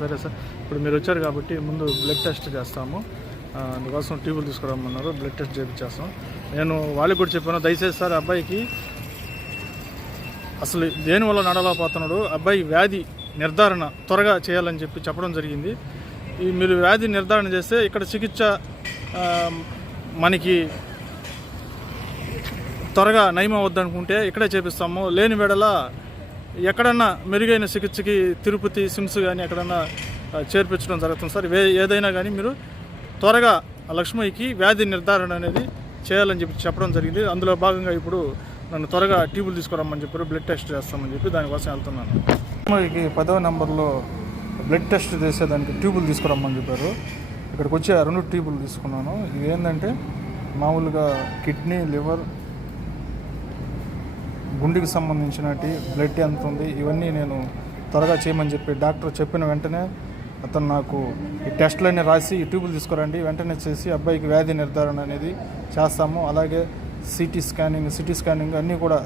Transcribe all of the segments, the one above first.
సరే సార్. ఇప్పుడు మీరు వచ్చారు కాబట్టి ముందు బ్లడ్ టెస్ట్ చేస్తాము. అందుకోసం ట్యూబులు తీసుకురమ్మన్నారు. బ్లడ్ టెస్ట్ చేయించేస్తాం నేను వాళ్ళకి కూడా చెప్పాను దయచేసి సార్ అబ్బాయికి అసలు దేనివల్ల నడవలేకపోతున్నాడు? అబ్బాయి వ్యాధి నిర్ధారణ త్వరగా చేయాలని చెప్పి చెప్పడం జరిగింది. ఈ మీరు వ్యాధి నిర్ధారణ చేస్తే ఇక్కడ చికిత్స మనకి త్వరగా నయం అవద్దనుకుంటే ఇక్కడే చేపిస్తాము. లేని వేడలా ఎక్కడన్నా మెరుగైన చికిత్సకి తిరుపతి సిమ్స్ కానీ ఎక్కడన్నా చేర్పించడం జరుగుతుంది సార్. ఏదైనా కానీ మీరు త్వరగా లక్ష్మయ్యకి వ్యాధి నిర్ధారణ అనేది చేయాలని చెప్పి చెప్పడం జరిగింది. అందులో భాగంగా ఇప్పుడు నన్ను త్వరగా ట్యూబులు తీసుకురమ్మని చెప్పారు. బ్లడ్ టెస్ట్ చేస్తామని చెప్పి దానికోసం వెళ్తున్నాను. లక్ష్మయ్యకి పదవ నెంబర్లో బ్లడ్ టెస్ట్ చేసేదానికి ట్యూబులు తీసుకురమ్మని చెప్పారు. ఇక్కడికి వచ్చి ఆ రెండు ట్యూబులు తీసుకున్నాను. ఇవి ఏంటంటే మామూలుగా కిడ్నీ లివర్ గుండెకి సంబంధించినటి బ్లడ్ ఎంత ఉంది ఇవన్నీ నేను త్వరగా చేయమని చెప్పి డాక్టర్ చెప్పిన వెంటనే అతను నాకు ఈ టెస్ట్లన్నీ రాసి ఈ ట్యూబులు తీసుకురండి. వెంటనే చేసి అబ్బాయికి వ్యాధి నిర్ధారణ అనేది చేస్తాము. అలాగే సిటీ స్కానింగ్ సిటీ స్కానింగ్ అన్నీ కూడా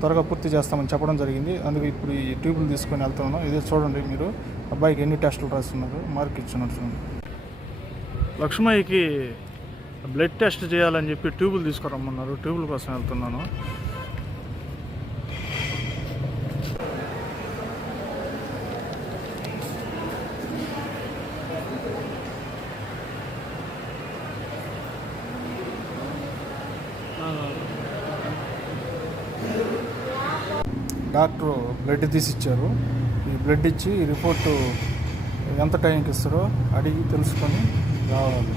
త్వరగా పూర్తి చేస్తామని చెప్పడం జరిగింది. అందుకే ఇప్పుడు ఈ ట్యూబులు తీసుకొని వెళ్తున్నాను. ఇదే చూడండి మీరు అబ్బాయికి ఎన్ని టెస్టులు రాస్తున్నారు మార్క్ ఇచ్చున్నారు చూడండి. లక్ష్మయ్యకి బ్లడ్ టెస్ట్ చేయాలని చెప్పి ట్యూబులు తీసుకురమ్మన్నారు. ట్యూబుల కోసం వెళ్తున్నాను. డాక్టర్ బ్లడ్ తీసి ఇచ్చారు ఈ బ్లడ్ ఇచ్చి రిపోర్టు ఎంత టైంకి ఇస్తారో అడిగి తెలుసుకొని రావాలి.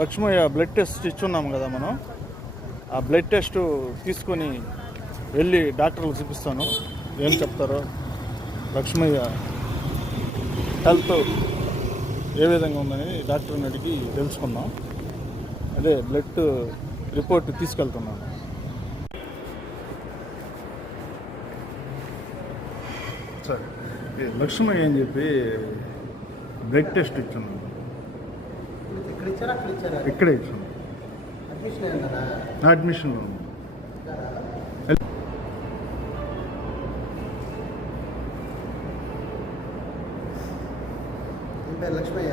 లక్ష్మయ్య బ్లడ్ టెస్ట్ ఇచ్చున్నాం కదా మనం. ఆ బ్లడ్ టెస్ట్ తీసుకొని వెళ్ళి డాక్టర్లు చూపిస్తాను. ఏం చెప్తారో. లక్ష్మయ్య హెల్త్ ఏ విధంగా ఉందని డాక్టర్ని అడిగి తెలుసుకుందాం. అదే బ్లడ్ రిపోర్ట్ తీసుకెళ్తున్నాను. సరే లక్ష్మయ్య అని చెప్పి బ్లడ్ టెస్ట్ ఇచ్చున్నాను ఇక్కడ ఇచ్చాను. అడ్మిషన్ లక్ష్మయ్య?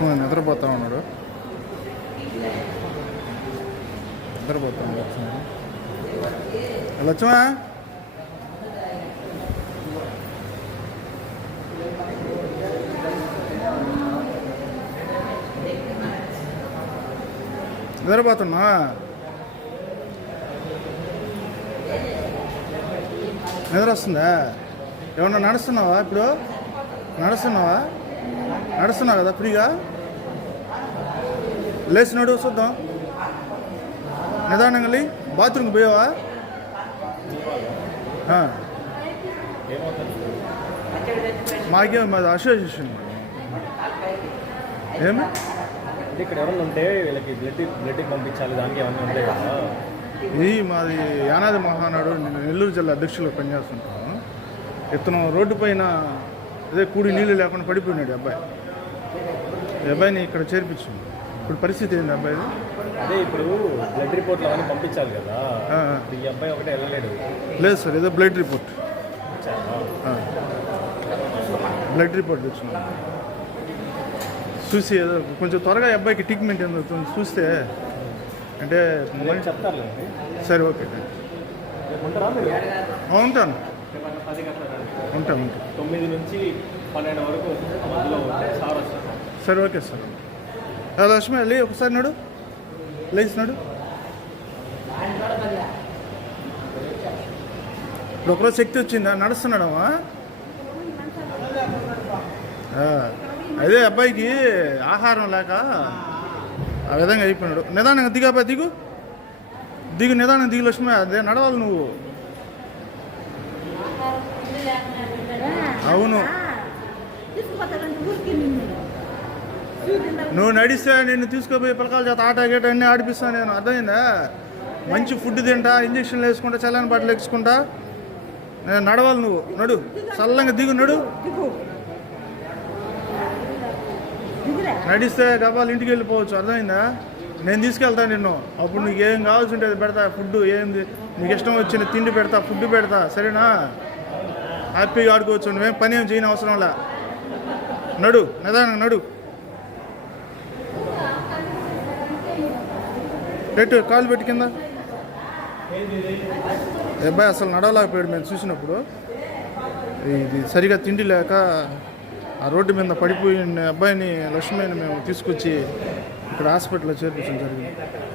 మ్మ్. నిద్రపోతా ఉన్నాడు. నిద్రపోతా ఉన్నాడు. లక్ష్మణ్ నిద్రపోతున్నా? నిద్ర వస్తుందా? ఏమన్నా నడుస్తున్నావా ఇప్పుడు? నడుస్తున్నావా? నడుస్తున్నావు కదా ఫ్రీగా? లేచి నడువు చూద్దాం. నిదానంగా బాత్రూమ్కి పోయావా. మాకే మాది అసోసియేషన్. ఏమి? ఇక్కడ ఎవరైనా ఉంటే వీళ్ళకి బ్లడ్ బ్లడ్ పంపించాలి దానికి ఏమన్నా ఉంటాయి కదా. ఇది మాది యానాది మహానాడు నేను నెల్లూరు జిల్లా అధ్యక్షులు పనిచేస్తుంటాను. ఇతను రోడ్డు పైన అదే కూడి నీళ్ళు లేకుండా పడిపోయినాడు అబ్బాయి. ఈ అబ్బాయిని ఇక్కడ చేర్పించింది. ఇప్పుడు పరిస్థితి ఏంటి అబ్బాయి అదే ఇప్పుడు బ్లడ్ రిపోర్ట్లు అవన్నీ పంపించాలి కదా. ఈ అబ్బాయి ఒకటే వెళ్ళలేడు. లేదు సార్ ఏదో బ్లడ్ రిపోర్ట్. బ్లడ్ రిపోర్ట్ తెచ్చున్నాను చూసి ఏదో కొంచెం త్వరగా అబ్బాయికి ట్రీట్మెంట్ ఏందో కొంచెం చూస్తే అంటే రేపు చెప్తారులేండి. సరే ఓకే ఉంటాను. ఉంటాను తొమ్మిది నుంచి పన్నెండు వరకు మధ్యలో ఉంటే సార్ వస్తారు. సరే ఓకే సార్. లక్ష్మి లే ఒకసారి నడు. లేచినాడు ఇప్పుడు ఒకరోజు శక్తి వచ్చిందా? నడుస్తున్నాడమ్మా. అదే అబ్బాయికి ఆహారం లేక ఆ విధంగా అయిపోయినాడు. నిదానంగా దిగాపా దిగు. దిగు నిదానం దిగు లక్ష్మి. అదే నడవాలి నువ్వు. అవును. నువ్వు నడిస్తే నిన్ను తీసుకుపోయి పిల్లకాల చేత ఆట గేట అన్నీ ఆడిపిస్తాను నేను. అర్థమైందా? మంచి ఫుడ్ తింటా ఇంజక్షన్లు వేసుకుంటా చల్లని బట్టలు వేసుకుంటా నేను నడవాలి నువ్వు. నడు. చల్లంగా దిగు నడు. నడిస్తే గబాలు ఇంటికి వెళ్ళిపోవచ్చు. అర్థమైందా? నేను తీసుకెళ్తాను నిన్ను. అప్పుడు నీకు ఏం కావాల్సి ఉంటుంది పెడతా. ఫుడ్ ఏంది? నీకు ఇష్టం వచ్చిన తిండి పెడతా ఫుడ్ పెడతా. సరేనా? హ్యాపీగా ఆడుకోవచ్చు మేము పని ఏం చేయని అవసరం లే. నడు నిదానంగా నడు. పెట్టు కాలు పెట్టి కింద. అబ్బాయి అసలు నడవలేకపోయాడు మేము చూసినప్పుడు. ఇది సరిగా తిండి లేక ఆ రోడ్డు మీద పడిపోయిన అబ్బాయిని లక్ష్మిని మేము తీసుకొచ్చి ఇక్కడ హాస్పిటల్లో చేర్పించడం జరిగింది.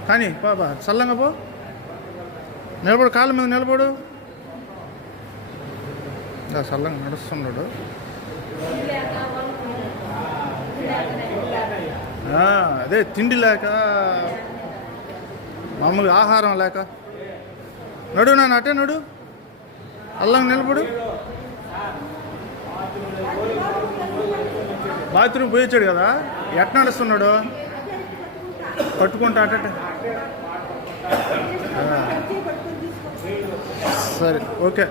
కానీ బాబా చల్లంగా పో. నిలబడు కాళ్ళ మీద నిలబడు. ఇంకా చల్లంగా నడుస్తున్నాడు అదే తిండి లేక మామూలుగా ఆహారం లేక. నడు నాన్న అటే నడు. అల్లం నిలబడు. బాత్రూమ్ పోయించాడు కదా ఎట్ నడుస్తున్నాడు? పట్టుకుంటా అట సరే ఓకే.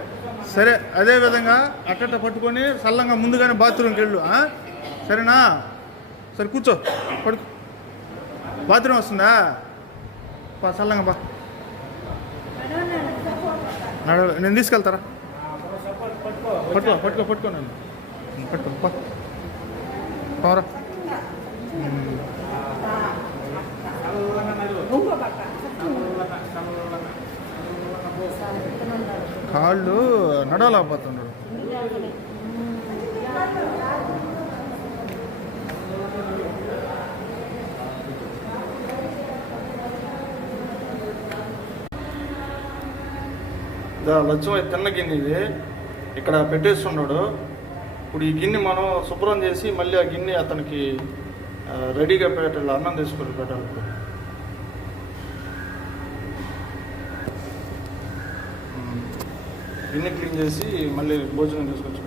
సరే అదే విధంగా అట్టట పట్టుకొని సల్లంగా ముందుగానే బాత్రూమ్కి వెళ్ళు సరేనా? సరే కూర్చో. పడుకో. బాత్రూమ్ వస్తుందా? బా చల్లంగా బా నడవ నేను తీసుకెళ్తారా? పట్టుకో పట్టుకో పట్టుకో నన్ను. పట్టుకో. పోరా. కాళ్ళు నడవలేకపోతున్నాడు లక్ష్యం తిన్న గిన్నె ఇది. ఇక్కడ పెట్టేస్తున్నాడు. ఇప్పుడు ఈ గిన్నె మనం శుభ్రం చేసి మళ్ళీ ఆ గిన్నె అతనికి రెడీగా పెట్టాలి అన్నం తీసుకొని పెట్టాలి. గిన్నె క్లీన్ చేసి మళ్ళీ భోజనం తీసుకొచ్చి